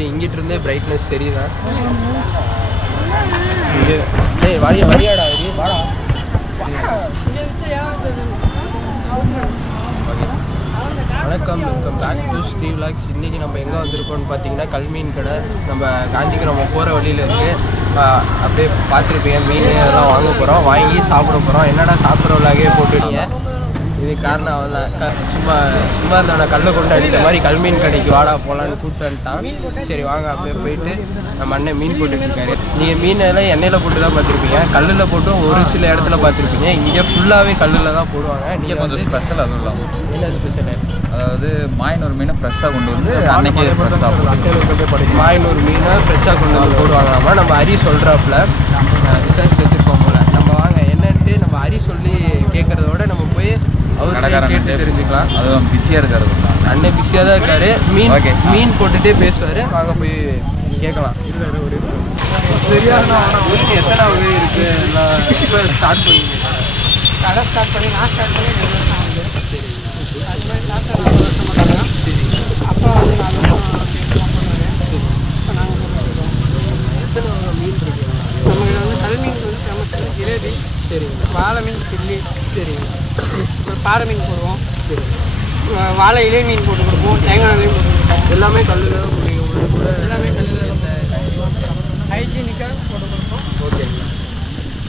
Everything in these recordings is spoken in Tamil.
எப்படி இங்கிட்டு இருந்தே பிரைட்னஸ் தெரியுதா? ஏய் வரியாடா வாடா. வணக்கம், welcome back to Sri vlogs. இன்றைக்கி நம்ம எங்கே வந்திருக்கோம்னு பார்த்தீங்கன்னா கல்மீன் கடை நம்ம காந்திகிராமம் போகிற வழியில் இருக்குது. அப்படியே பார்த்துருப்பீங்க, மீன் அதெல்லாம் வாங்க போகிறோம், வாங்கி சாப்பிட போகிறோம். என்னடா சாப்பிட்ற விலாகே போட்டுட்டீங்க, இது காரணம் அவன் தான். சும்மா இருந்தவனை கல்லை கொண்டு அடித்த மாதிரி கல்மீன் கடைக்கு வாடா போகலான்னு கூப்பிட்டு வந்துட்டான். சரி வாங்க அப்படியே போயிட்டு நம்ம அண்ணன் மீன் போட்டுட்ருக்காரு. நீங்கள் மீனெல்லாம் எண்ணெயில் போட்டு தான் பார்த்துருப்பீங்க, கல்லில் போட்டும் ஒரு சில இடத்துல பார்த்துருப்பீங்க. இங்கே ஃபுல்லாகவே கல்லில் தான் போடுவாங்க. நீங்கள் கொஞ்சம் ஸ்பெஷல் அதுவும் இல்லாமல் என்ன ஸ்பெஷலு, அதாவது மாயனூர் மீனை ஃப்ரெஷ்ஷாக கொண்டு வந்து அன்றைக்கி ஃப்ரெஷ்ஷாக மாயனூர் மீனை ஃப்ரெஷ்ஷாக கொண்டு வந்து போடுவாங்களாமா. நம்ம அரி சொல்கிறாப்புல ரிசர்ச் வச்சுருக்கோம் போல். நம்ம வாங்க என்னன்ட்டு நம்ம அரி சொல்லி கேட்குறத விட நம்ம போய் அவர் கேட்டு தெரிஞ்சுக்கலாம். அதுவும் பிஸியாக இருக்காரு, அண்ணன் பிஸியாக தான் இருக்காரு. மீன் போட்டுகிட்டே பேசுவார், வாங்க போய் கேட்கலாம். மீன் எத்தனை வகை இருக்குது எல்லாம் இப்போ ஸ்டார்ட் பண்ணிங்க? கடை ஸ்டார்ட் பண்ணி நான் ஸ்டார்ட் பண்ணி 2 வருஷம் ஆகுது. சரி, அது மாதிரி லாஸ்ட்டாக 4 வருஷம் பண்ணாங்க. சரி, அப்பா வந்து 4 வருஷம் பண்ணுவார். இப்போ நாங்கள் போட்டுருக்கோம். எத்தனை வகை மீன் இருக்குது நம்மகிட்ட வந்து? கல்மீன் வந்து ஃபேமஸ், ஜிலேபி. சரி, வாழை மீன் சில்லி. சரி, பாறை மீன் போடுவோம். சரி, வாழை இலை மீன் போட்டு கொடுப்போம், தேங்காய் எண்ணெயும் போட்டு கொடுப்போம். எல்லாமே கல்லில் தான் போடுவீங்க கூட? எல்லாமே கல்லில் ஹைஜீனிக்காக போட்டு கொடுப்போம். ஓகே,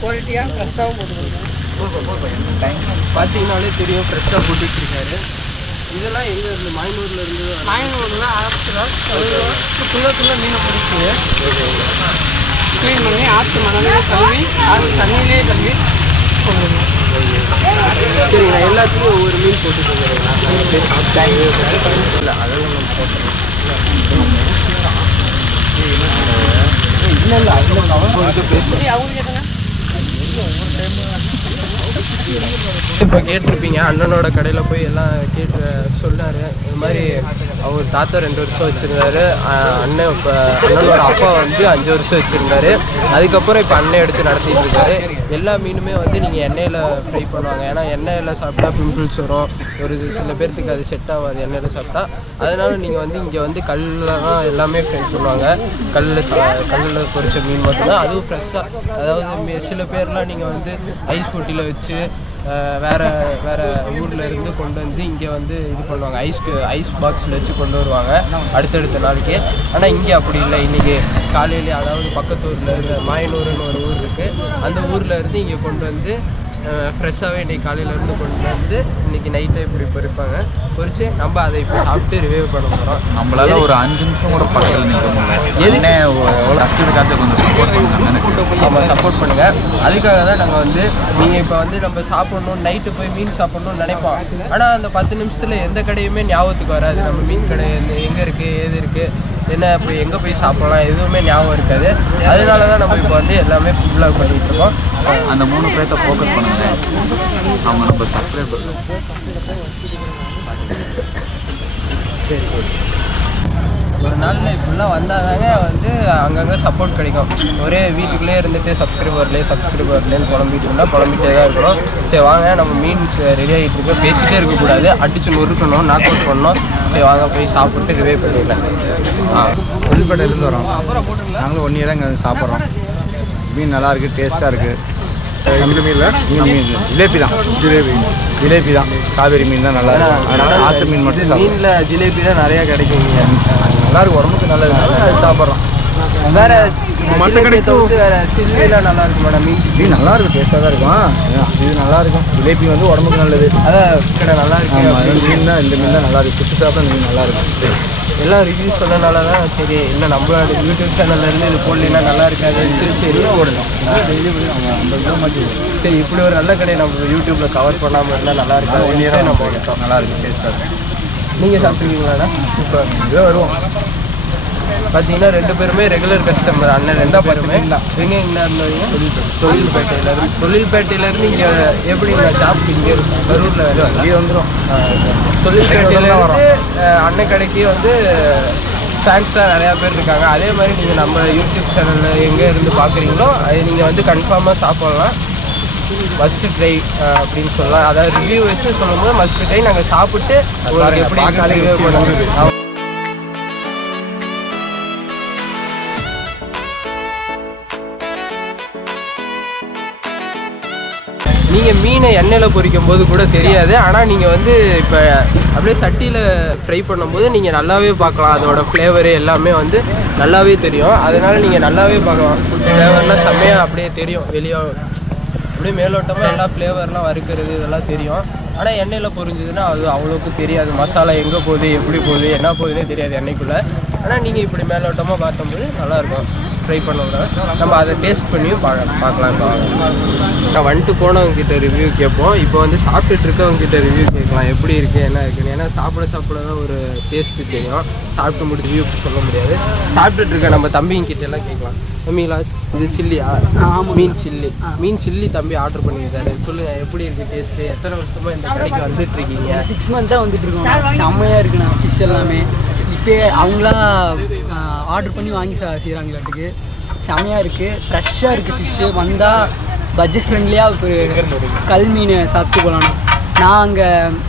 குவாலிட்டியாக ஃப்ரெஷ்ஷாகவும் போட்டு கொடுப்போம். பார்த்தீங்கன்னாலே தெரியும், ஃப்ரெஷ்ஷாக போட்டுட்ருக்காரு. இதெல்லாம் எங்கே இருந்து? மாயனூரில் இருந்து. மாயனூரில் ஆற்றுல ஃபுல்லாக மீனை பிடிச்சி க்ளீன் பண்ணி ஆற்று மணலே கழுவி ஆற்று தண்ணியிலே கழுவி போடுவோம். சரி, நான் எல்லாத்துக்கும் ஒவ்வொரு மீன் போட்டு கொடுக்குறேன். இல்லை அதெல்லாம் நம்ம போட்டுறோம். இல்லை அவங்களுக்கு கேட்டேங்க. இப்போ கேட்டிருப்பீங்க, அண்ணனோட கடையில் போய் எல்லாம் கேட்டு சொன்னார். இது மாதிரி அவர் தாத்தா 2 வருஷம் வச்சுருந்தாரு, அண்ணன் இப்போ அண்ணனோட அப்பா வந்து 5 வருஷம் வச்சுருந்தாரு. அதுக்கப்புறம் இப்போ அண்ணன் எடுத்து நடத்திட்டு இருக்காரு. எல்லா மீனுமே வந்து நீங்கள் எண்ணெயில் ஃப்ரை பண்ணுவாங்க. ஏன்னா எண்ணெயில் சாப்பிட்டா பிம்பிள்ஸ் வரும், ஒரு சில பேர்த்துக்கு அது செட் ஆகாது எண்ணெயில் சாப்பிட்டா. அதனால நீங்கள் வந்து இங்கே வந்து கல்லில் தான் எல்லாமே ஃப்ரை பண்ணுவாங்க. கல்லில் பொரிச்ச மீன் மட்டும்தான், அதுவும் ஃப்ரெஷ்ஷாக. அதாவது சில பேர்லாம் நீங்கள் வந்து ஐஸ் போட்டியில் வச்சு வேறு ஊரில் இருந்து கொண்டு வந்து இங்கே வந்து இது பண்ணுவாங்க, ஐஸ் பாக்ஸில் வச்சு கொண்டு வருவாங்க அடுத்தடுத்த நாளைக்கு. ஆனால் இங்கே அப்படி இல்லை. இன்றைக்கி காலையிலே, அதாவது பக்கத்து ஊரில் இருந்து மாயனூர்னு ஒரு ஊர் இருக்குது, அந்த ஊரில் இருந்து இங்கே கொண்டு வந்து ஃப்ரெஷ்ஷாகவே இன்றைக்கி காலையிலேருந்து கொண்டு வந்து இன்றைக்கி நைட்டே இப்படி பொறிப்பாங்க. பொறிச்சு நம்ம அதை இப்போ சாப்பிட்டு ரிவைவ் பண்ண போகிறோம். நம்மளால ஒரு 5 நிமிஷம் கூட பக்கத்தில் நிற்க காற்று கொஞ்சம் சப்போர்ட் பண்ணுங்க. நம்ம சப்போர்ட் பண்ணுங்கள். அதுக்காக தான் நாங்கள் வந்து நீங்கள் இப்போ வந்து நம்ம சாப்பிட்ணும், நைட்டு போய் மீன் சாப்பிட்ணுன்னு நினைப்போம். ஆனால் அந்த 10 நிமிஷத்தில் எந்த கடையுமே ஞாபகத்துக்கு வராது. நம்ம மீன் கடை எங்கே இருக்குது, ஏது இருக்குது, என்ன இப்போ எங்கே போய் சாப்பிட்லாம், எதுவுமே ஞாபகம் இருக்காது. அதனால தான் நம்ம இப்போ வந்து எல்லாமே ஃபுல்லாக பண்ணிகிட்ருக்கோம். அந்த 3 பேர்த்த ஃபோக்கஸ் பண்ணுங்க, அவங்க நம்ம சப்ஸ்கிரைப் பண்ணுவோம். சரி, ஒரு நாளில் இப்படிலாம் வந்தால் தாங்க வந்து அங்கங்கே சப்போர்ட் கிடைக்கும். ஒரே வீட்டுக்குள்ளே இருந்துட்டு சப்ஸ்கிரைபர்லேன்னு புலம்பிட்டு இருந்தால் புலம்பிகிட்டே தான் இருக்கணும். சரி வாங்க, நம்ம மீன் ரெடி ஆகிட்டு இருக்கோம், பேசிகிட்டே இருக்கக்கூடாது, அடிச்சு நொறுக்கணும், நாக் அவுட் பண்ணணும். சரி வாங்க போய் சாப்பிட்டு ரிவே பண்ணிடலாம். தொழில்பேட்டையிலேருந்து வரோம், நாங்களும் 1 இயராக இங்கே சாப்பிட்றோம். மீன் நல்லாயிருக்கு, டேஸ்ட்டாக இருக்குது. ஜிலேபி தான், காவேரி மீன் தான் நல்லா இருக்கும். ஆற்று மீன் மட்டும் மீனில் ஜிலேபி தான் நிறையா கிடைக்கும். நல்லாயிருக்கும், உடம்புக்கு நல்லது, அது சாப்பிட்றோம். வேறு மட்டன் கடை தவிர்த்து வேறு சில்லிலாம் நல்லா இருக்கும் மேடம். மீன் நல்லாயிருக்கும், டேஸ்ட்டாக தான் இருக்கும். இது நல்லாயிருக்கும். ஜிலேபி வந்து உடம்புக்கு நல்லது, அதான் கடை நல்லா இருக்கு. மீன் தான், இந்த மீன் தான் நல்லாயிருக்கு. சுற்றி சாப்பிட்டா இந்த மீன் நல்லாயிருக்கும். எல்லாம் ரிவ்யூஸ் சொன்னனால தான் சரி, இல்லை நம்மளோட யூடியூப் சேனல்லேருந்து இது போடலைன்னா நல்லா இருக்காதுன்னு சரி ஓடலாம். டெய்லி 50 கிலோ மாற்றி. சரி, இப்படி ஒரு நல்ல கடையை நம்ம யூடியூப்பில் கவர் பண்ணாமல் இருந்தால் நல்லா இருக்காது. 1 இயராக நம்ம வந்துட்டோம், நல்லாயிருக்கு, டேஸ்ட்டாக இருக்கும். நீங்கள் சாப்பிட்ருக்கீங்களாண்ணா? இப்போ இதோ வருவோம். பார்த்தீங்கன்னா 2 பேருமே ரெகுலர் கஸ்டமர். அண்ணன் 2 பேருமே எங்கே என்ன இருந்தவங்க? தொழில்பேட்டையிலேருந்து இங்கே எப்படி ஜாப் இங்கே கரூரில் இங்கே வந்துடும். தொழில்பேட்டையிலேருந்து அண்ணன் கடைக்கு வந்து ஃபேன்ஸ்லாம் நிறையா பேர் இருக்காங்க. அதே மாதிரி நீங்கள் நம்ம யூடியூப் சேனலில் எங்கே இருந்து பார்க்குறீங்களோ அதை நீங்கள் வந்து கன்ஃபார்மாக சாப்பிட்லாம். மஸ்ட் ட்ரை அப்படின்னு சொல்லலாம். அதாவது ரிவ்யூ வச்சு சொல்லும்போது மஸ்ட் ட்ரை. நாங்கள் சாப்பிட்டு எப்படி ரிவ்யூ பண்ணுவோம். நீங்கள் மீனை எண்ணெயில் பொரிக்கும் போது கூட தெரியாது. ஆனால் நீங்கள் வந்து இப்போ அப்படியே சட்டியில் ஃப்ரை பண்ணும்போது நீங்கள் நல்லாவே பார்க்கலாம். அதோடய ஃப்ளேவரு எல்லாமே வந்து நல்லாவே தெரியும். அதனால் நீங்கள் நல்லாவே பார்க்கலாம். ஃப்ளேவர்லாம் செம்மையாக அப்படியே தெரியும். வெளியே அப்படியே மேலோட்டமாக எல்லா ஃப்ளேவர்லாம் வறுக்கிறது இதெல்லாம் தெரியும். ஆனால் எண்ணெயில் பொரிஞ்சதுன்னா அது அவ்வளோக்கு தெரியாது. மசாலா எங்கே போகுது, எப்படி போகுது, என்ன போகுதுன்னே தெரியாது எண்ணெய்க்குள்ளே. ஆனால் நீங்கள் இப்படி மேலோட்டமாக பார்த்தம்போது நல்லாயிருக்கும். ஃப்ரை பண்ணோம்னா நம்ம அதை டேஸ்ட் பண்ணியும் பார்க்கலாம். நான் வந்துட்டு போனவங்ககிட்ட ரிவ்யூ கேட்போம். இப்போ வந்து சாப்பிட்டுட்டு இருக்கவங்ககிட்ட ரிவ்யூ கேட்கலாம், எப்படி இருக்குது என்ன இருக்குன்னு. ஏன்னா சாப்பிட தான் ஒரு டேஸ்ட்டு தெரியும். சாப்பிட்டு முடிச்சு ரிவ்யூ சொல்ல முடியாது. சாப்பிட்டுட்டு இருக்க நம்ம தம்பிங்கிட்ட எல்லாம் கேட்கலாம். தம்பிங்களா, இது சில்லியா? மீன் சில்லி தம்பி ஆர்டர் பண்ணியிருக்காரு. சொல்லுங்கள், எப்படி இருக்குது டேஸ்ட்டு? எத்தனை வருஷமாக இந்த கடைக்கு வந்துட்டுருக்கீங்க? 6 மந்த்தாக வந்துட்டுருக்கோம். செம்மையாக இருக்குண்ணா ஃபிஷ் எல்லாமே. இப்போ அவங்களா ஆர்டர் பண்ணி வாங்கி செய்கிறாங்களாட்டுக்கு. செம்மையாக இருக்குது, ஃப்ரெஷ்ஷாக இருக்குது ஃபிஷ்ஷு. வந்தால் பட்ஜெட் ஃப்ரெண்ட்லியாக ஒரு கல் மீன் சாப்பிட்டு போகலாண்ணா. நான் அங்கே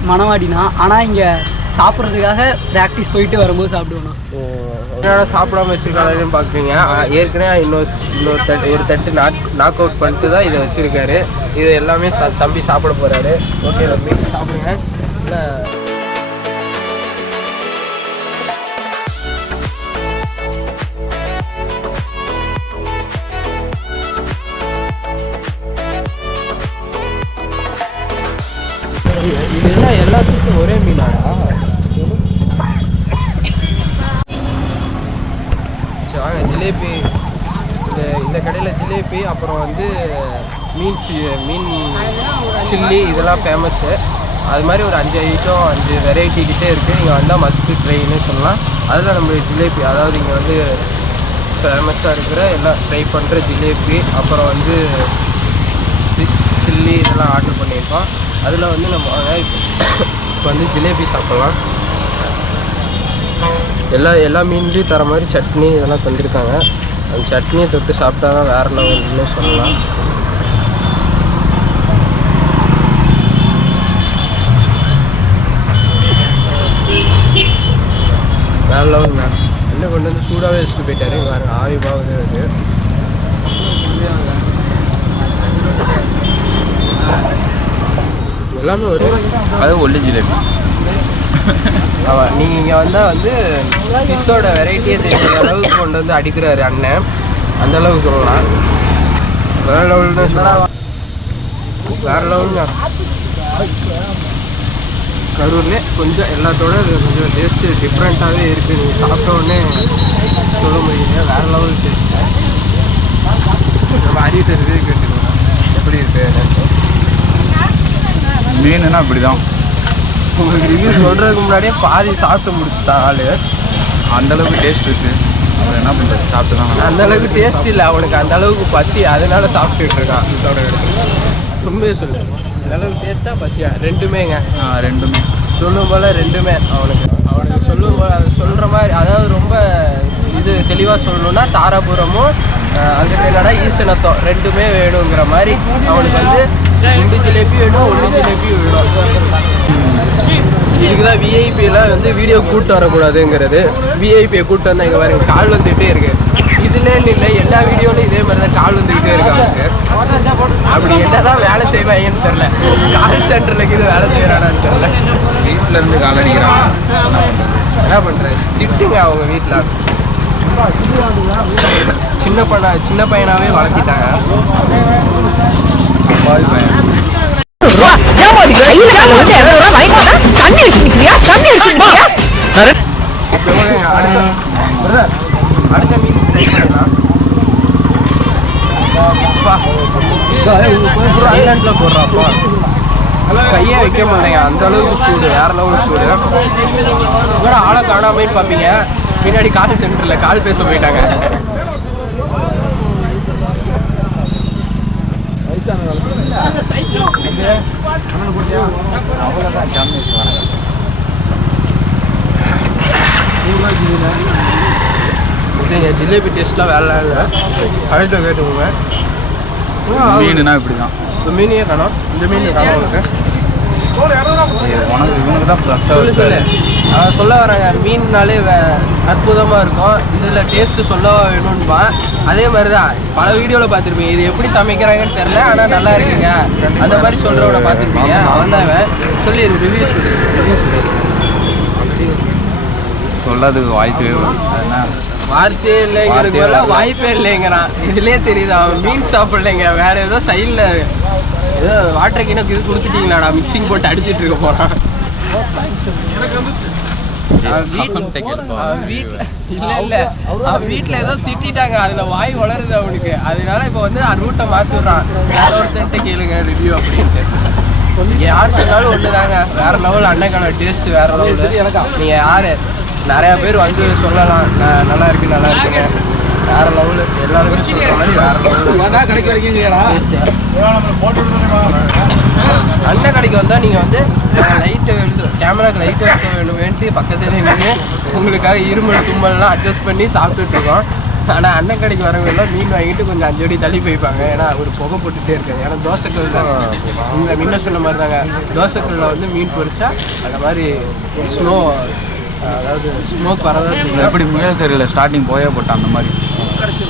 மணவாடினா, ஆனால் இங்கே சாப்பிட்றதுக்காக ப்ராக்டிஸ் போயிட்டு வரும்போது சாப்பிடுவேண்ணா. என்னடா சாப்பிடாம வச்சுருக்காங்கன்னு பார்க்குறீங்க. ஏற்கனவே ஒரு தட்டு நாக் அவுட் பண்ணிட்டு தான் இதை வச்சுருக்காரு. இது எல்லாமே தம்பி சாப்பிட போகிறாரு. ஓகே தம்பி, சாப்பிடுங்க. இல்லை இதெல்லாம் எல்லாத்துக்கும் ஒரே மீனாடா? வாங்க, ஜிலேபி. இந்த கடையில் ஜிலேபி, அப்புறம் வந்து மீன் சில்லி இதெல்லாம் ஃபேமஸ்ஸு. அது மாதிரி ஒரு 5 ஐட்டம் 5 வெரைட்டி கிட்டே இருக்குது. நீங்கள் வந்தால் மஸ்ட்டு ட்ரைன்னு சொல்லலாம். அதில் நம்ம ஜிலேபி, அதாவது இங்கே வந்து ஃபேமஸாக இருக்கிற எல்லாம் ட்ரை பண்ணுற ஜிலேபி, அப்புறம் வந்து ஃபிஷ் சில்லி இதெல்லாம் ஆர்டர் பண்ணியிருக்கோம். அதில் வந்து நம்ம இப்போ வந்து ஜிலேபி சாப்பிட்லாம். எல்லா மீன்லேயும் தர மாதிரி சட்னி இதெல்லாம் தந்துருக்காங்க. அந்த சட்னியை தொட்டு சாப்பிட்டா தான் வேறு லெவல்னு சொல்லலாம். வேறு லெவல் மேம். இன்னும் கொண்டு வந்து சூடாகவே வச்சுட்டு போயிட்டாரு. வேறு ஆவி பாகுது இருக்குது. எல்லாமே ஒரு அது ஒல்லி ஜிலேபி. ஆமாம், நீங்கள் இங்கே வந்தால் வந்து ஃபிஷ்ஷோட வெரைட்டியே தெரியாத அளவுக்கு கொண்டு வந்து அடிக்கிறாரு அண்ணன். அந்த அளவுக்கு சொல்லலாம். வேறு லெவல்னு சொல்லலாம். வேறு லெவலுங்க. கரூர்லேயே கொஞ்சம் எல்லாத்தோட கொஞ்சம் டேஸ்ட்டு டிஃப்ரெண்ட்டாகவே இருக்குது. நீங்கள் சாப்பிட்ட உடனே சொல்ல முடியுங்க. வேறு லெவல் டேஸ்ட்டு. நம்ம அறிவிட்ட ரிவ்யூ கேட்டுக்கோங்க, எப்படி இருக்குது மீனுன்னா அப்படி தான். உங்களுக்கு ரிவ்யூ சொல்கிறதுக்கு முன்னாடியே பாதி சாப்பிட்டு முடிச்சுட்டான் ஆள். அந்தளவுக்கு டேஸ்ட் இருக்குது. அவர் என்ன பண்ணுறது, சாப்பிட்டு தான். அந்தளவுக்கு டேஸ்ட் இல்லை அவனுக்கு, அந்தளவுக்கு பசி, அதனால சாப்பிட்டுட்டு இருக்கான். இதோட உண்மையை சொல்லு, அந்தளவுக்கு டேஸ்ட்டாக பசியா? ரெண்டுமேங்க. ரெண்டுமே சொல்லும் போல் ரெண்டுமே. அவனுக்கு சொல்லும் போல் அது சொல்கிற மாதிரி, அதாவது ரொம்ப இது தெளிவாக சொல்லணுன்னா தாராபுரமும் அங்கிட்ட என்னடா ஈசனத்தம் ரெண்டுமே வேணுங்கிற மாதிரி. அவனுக்கு வந்து 2 ஜிலேபி வேணும், 1 ஜிலேபி வேணும். இதுக்கு தான் விஐபியெல்லாம் வந்து வீடியோ கூப்பிட்டு வரக்கூடாதுங்கிறது. விஐபியை கூப்பிட்டு வந்தால் இங்கே பாருங்க கால் வந்துகிட்டே இருக்குது. இதுலேன்னு இல்லை, எல்லா வீடியோலையும் இதே மாதிரி தான் கால் வந்துக்கிட்டே இருக்கு அவனுக்கு. அப்படி என்ன தான் வேலை செய்வாங்கன்னு தெரில. கால் சென்டரில் இது வேலை செய்கிறானான்னு தெரில. வீட்டிலேருந்து கால் அடிக்கிறான். என்ன பண்ணுறேன், திட்டுங்க அவங்க வீட்டில். சின்ன பையனாகவே வளர்த்திட்டாங்க. அப்பாவி பையன். அடுத்த மீன் ட்ரை பண்ணலாம். சைலண்டில் போடுறாப்பா, கையை வைக்க மாட்டேங்க. அந்த அளவுக்கு சூடு, வேறு லெவலுக்கு சூடு. கூட ஆளை காணாமல் பார்ப்பீங்க, பின்னாடி கால் சென்டரில் கால் பேச போயிட்டாங்க. ஜிலேபி டேஸ்ட்லாம் வேலை இல்லை. கரெக்டாக கேட்டுக்கோங்க. மீனுனா இப்படி தான். இந்த மீனையே காணோம். இந்த மீன் காணோம் உனக்கு. உனக்கு இவனுக்கு தான் ப்ளஸ்ஸாக சொல்லு. சொல்ல வராங்க மீன்னாலே அற்புதமாக இருக்கும், இதில் டேஸ்ட்டு சொல்லவா வேணும்பான். அதே மாதிரி தான் பல வீடியோவில் பார்த்துருப்பீங்க, இது எப்படி சமைக்கிறாங்கன்னு தெரில, ஆனால் நல்லா இருக்குங்க அந்த மாதிரி சொல்கிறவனை பார்த்துருப்பீங்க. அவன் தான் சொல்லி ரிவ்யூ சொல்லி சொல்லதுக்கு வாய்ப்பே வார்த்தையே இல்லைங்கிறதுக்குள்ள வாய்ப்பே இல்லைங்கிறான். இதுலேயே தெரியுது அவன் மீன் சாப்பிட்லைங்க, வேற ஏதோ சைடில் ஏதோ வாட்டர் கிணக்கு இது கொடுத்துட்டீங்களாடா, மிக்சிங் போட்டு அடிச்சுட்டு இருக்க போகிறான். வீட்டில் ஏதோ திட்டாங்க, அதில் வாய் வளருது அவனுக்கு. அதனால இப்போ வந்து ரூட்டை மாற்றி விட்றான், வேற ஒருத்தர்கிட்ட கேளுங்க ரிவ்யூ அப்படின்ட்டு. யார் சொன்னாலும் ஒன்று தாங்க, வேற லெவல் அன்னைக்கான டேஸ்ட் வேற லெவலு. நீங்கள் யார் நிறையா பேர் வந்து சொல்லலாம் நல்லா இருக்கு நல்லா இருக்குங்க, வேற லெவலு எல்லாருக்கும் சொல்கிற மாதிரி வேற லெவலு டேஸ்ட்டு. அந்த கடைக்கு வந்தால் நீங்கள் வந்து லைட்டை எழுது கேமராக்கு லைட்டை எடுக்க வேணும் வேண்டி பக்கத்துல நின்று உங்களுக்காக இருமல் தும்மல்லாம் அட்ஜஸ்ட் பண்ணி சாப்பிட்டுட்ருக்கோம். ஆனால் அண்ணன் கடைக்கு வரவங்கெல்லாம் மீன் வாங்கிட்டு கொஞ்சம் 5 அடி தள்ளி போய்ப்பாங்க, ஏன்னா ஒரு புகை போட்டுகிட்டே இருக்காது. ஏன்னா தோசைக்கல்லில் இந்த முன்ன சொன்ன மாதிரி தாங்க, தோசைக்கல்லில் வந்து மீன் பொரிச்சா அந்த மாதிரி ஸ்னோ, அதாவது ஸ்மோக் வரதான் செய்யும். எப்படி முயல் தெரியல ஸ்டார்டிங் போயே போட்டேன் அந்த மாதிரி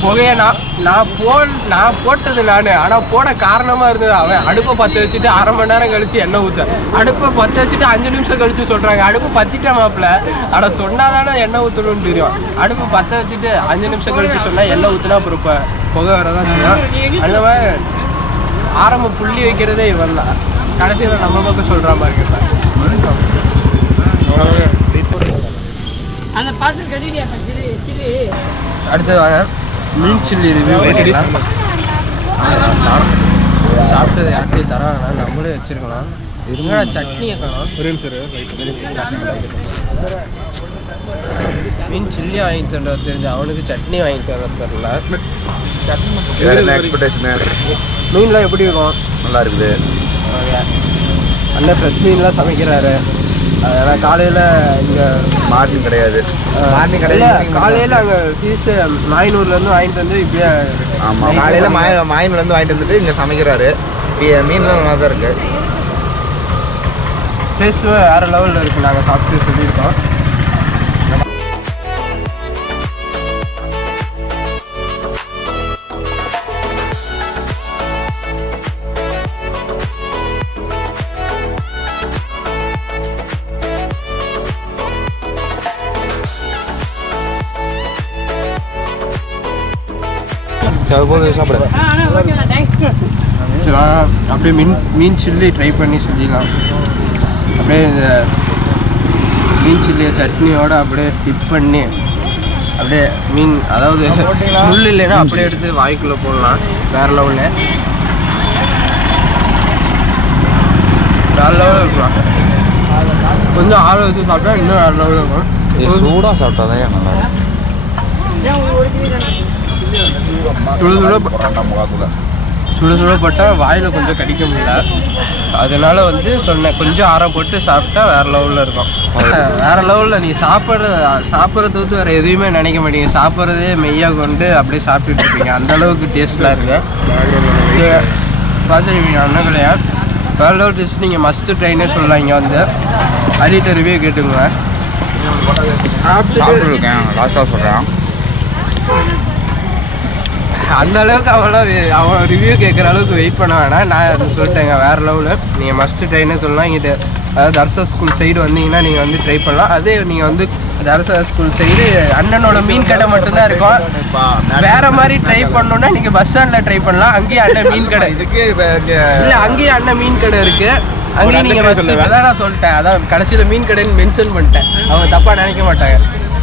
புகையை நான் போட்டது ஆனால் போட காரணமாக இருந்தது அவன் அடுப்பை பற்ற வச்சுட்டு 1/2 மணி நேரம் கழிச்சு எண்ணெய் ஊற்ற, அடுப்பை பற்ற வச்சுட்டு 5 நிமிஷம் கழிச்சு சொல்கிறாங்க அடுப்பு பற்றிட்டேன் மாப்பிள்ள, ஆனால் சொன்னால் தானே எண்ணெய் ஊற்றணும்னு தெரியும். அடுப்பு பற்ற வச்சுட்டு 5 நிமிஷம் கழிச்சு சொன்னால் எண்ணெய் ஊற்றினா அப்புறம் இப்போ புகை வரதான் செய்யும். அந்த மாதிரி ஆரம்ப புள்ளி வைக்கிறதே இவன் தான், கடைசியில் நம்ம பக்கம் சொல்கிற மாதிரி இருப்பேன். அடுத்தது வாங்க மீன் சில்லி ரிவ்யூ பண்ணிக்கலாம். சாப்பிட்டது யார்கிட்டையும் தராங்கன்னா நம்மளே வச்சுருக்கலாம். இருங்க சட்னியை காணும், மீன் சில்லி வாங்கி தர தெரிஞ்சு அவனுக்கு சட்னி வாங்கி தர தெரில. மீன்லாம் எப்படி இருக்கும்? நல்லா இருக்குது. அண்ணன் ஃப்ரெஷ் மீன்லாம் சமைக்கிறாரு. அதனால் காலையில் இங்கே மார்னிங் கிடையாது, மார்னிங் கிடையாது, காலையில் அங்கே ஃபீஸு மாயனூர்லேருந்து வாங்கிட்டு வந்து இப்படியே. ஆமாம், காலையில் மாயனூர்லேருந்து வாங்கிட்டு வந்துட்டு இங்கே சமைக்கிறாரு. மீன்லாம் நல்லா தான் இருக்குது, டேஸ்ட்டு வேறு லெவலில் இருக்குது. நாங்கள் சாப்பிட்டு சொல்லியிருக்கோம். சாப்பிட அப்படியே மீன் சில்லி ட்ரை பண்ணி சொல்லிடலாம். அப்படியே இந்த மீன் சில்லியை சட்னியோடு அப்படியே டிப் பண்ணி அப்படியே மீன், அதாவது முள் இல்லைன்னா அப்படியே எடுத்து வாய்க்குள்ளே போடலாம். வேறு லெவலில் வேறு லெவலில் இருக்கலாம். கொஞ்சம் ஆற வச்சு சாப்பிட்டா இன்னும் வேறு லெவலில் இருக்கும். சூடாக சாப்பிட்டா தான் நல்லா இருக்கும். சுடுபட்டால் வாயில் கொஞ்சம் கடிக்க முடியல, அதனால வந்து சொன்னேன் கொஞ்சம் ஆரம் போட்டு சாப்பிட்டா வேறு லெவலில் இருக்கும். வேறு லெவலில் நீ சாப்பிட்றத தவிர்த்து வேறு எதுவுமே நினைக்க மாட்டீங்க, சாப்பிட்றதே மெய்யாக கொண்டு அப்படியே சாப்பிட்டுட்டு இருப்பீங்க, அந்தளவுக்கு டேஸ்ட்லாம் இருக்குது. பார்த்துருப்பீங்க அண்ணங்களையா வேறு லெவல் டேஸ்ட். நீங்கள் மஸ்ட்டு ட்ரைனே சொல்லலாம். இங்கே வந்து அடிட்ட ரிவ்யூ கேட்டுங்க. சாப்பிட்டுருக்கேன், லாஸ்ட்டாக சொல்கிறேன். அந்த அளவுக்கு அவன் ரிவ்யூ கேட்குற அளவுக்கு வெயிட் பண்ண வேணாம், நான் அதை சொல்லிட்டேங்க வேறு லெவலில். நீங்கள் மஸ்ட்டு ட்ரைனே சொல்லலாம். இங்கிட்ட அதாவது தர்சா ஸ்கூல் சைடு வந்தீங்கன்னா நீங்கள் வந்து ட்ரை பண்ணலாம். அதே நீங்கள் வந்து தர்சா ஸ்கூல் சைடு அண்ணனோட மீன் கடை மட்டும்தான் இருக்கும். வேறு மாதிரி ட்ரை பண்ணணுன்னா நீங்கள் பஸ் ஸ்டாண்டில் ட்ரை பண்ணலாம். அங்கேயும் அண்ணன் மீன் கடை இல்லை, அங்கேயும் அண்ணன் மீன் கடை இருக்குது. அங்கேயும் நீங்கள் அதான் நான் சொல்லிட்டேன், அதான் கடைசியில் மீன் கடைன்னு மென்ஷன் பண்ணிட்டேன், அவங்க தப்பாக நினைக்க மாட்டாங்க.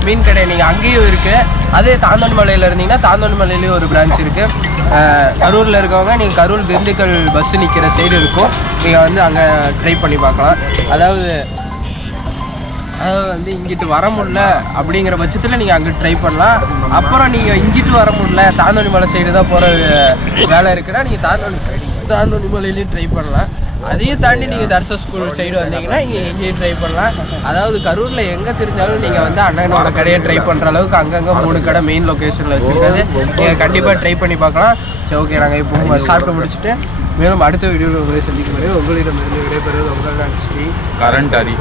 மீன் கடை நீங்கள் அங்கேயும் இருக்குது. அதே தாந்தோணி மலையில் இருந்தீங்கன்னா தாந்தோணி மலையிலேயும் ஒரு பிரான்ச் இருக்குது. கரூரில் இருக்கவங்க நீங்கள் கரூர் திண்டுக்கல் பஸ்ஸு நிற்கிற சைடு இருக்கும், நீங்கள் வந்து அங்கே ட்ரை பண்ணி பார்க்கலாம். அதாவது வந்து இங்கிட்டு வர முடியல அப்படிங்கிற பட்சத்தில் நீங்கள் அங்கே ட்ரை பண்ணலாம். அப்புறம் நீங்கள் இங்கிட்டு வர முடியல தாந்தோணி மலை சைடு தான் போகிற வேலை இருக்குன்னா நீங்கள் தாந்தோணி மலையிலையும் ட்ரை பண்ணலாம். அதையும் தாண்டி நீங்கள் தர்சா ஸ்கூல் சைடு வந்தீங்கன்னா இங்கே எங்கேயும் ட்ரை பண்ணலாம். அதாவது கரூரில் எங்கே தெரிஞ்சாலும் நீங்கள் வந்து அண்ணனோட கடையை ட்ரை பண்ணுற அளவுக்கு அங்கங்கே 3 கடை மெயின் லொக்கேஷனில் வச்சுருக்காது. நீங்கள் கண்டிப்பாக ட்ரை பண்ணி பார்க்கலாம். சரி, ஓகே, நாங்கள் இப்போ சாப்பிட்டு முடிச்சுட்டு மேலும் அடுத்த வீடியோவில் உங்களை சந்திக்கும் வரை உங்களிடமிருந்து விடைபெறுவது உங்கள் நான் ஸ்ரீ கரண்ட் அரி.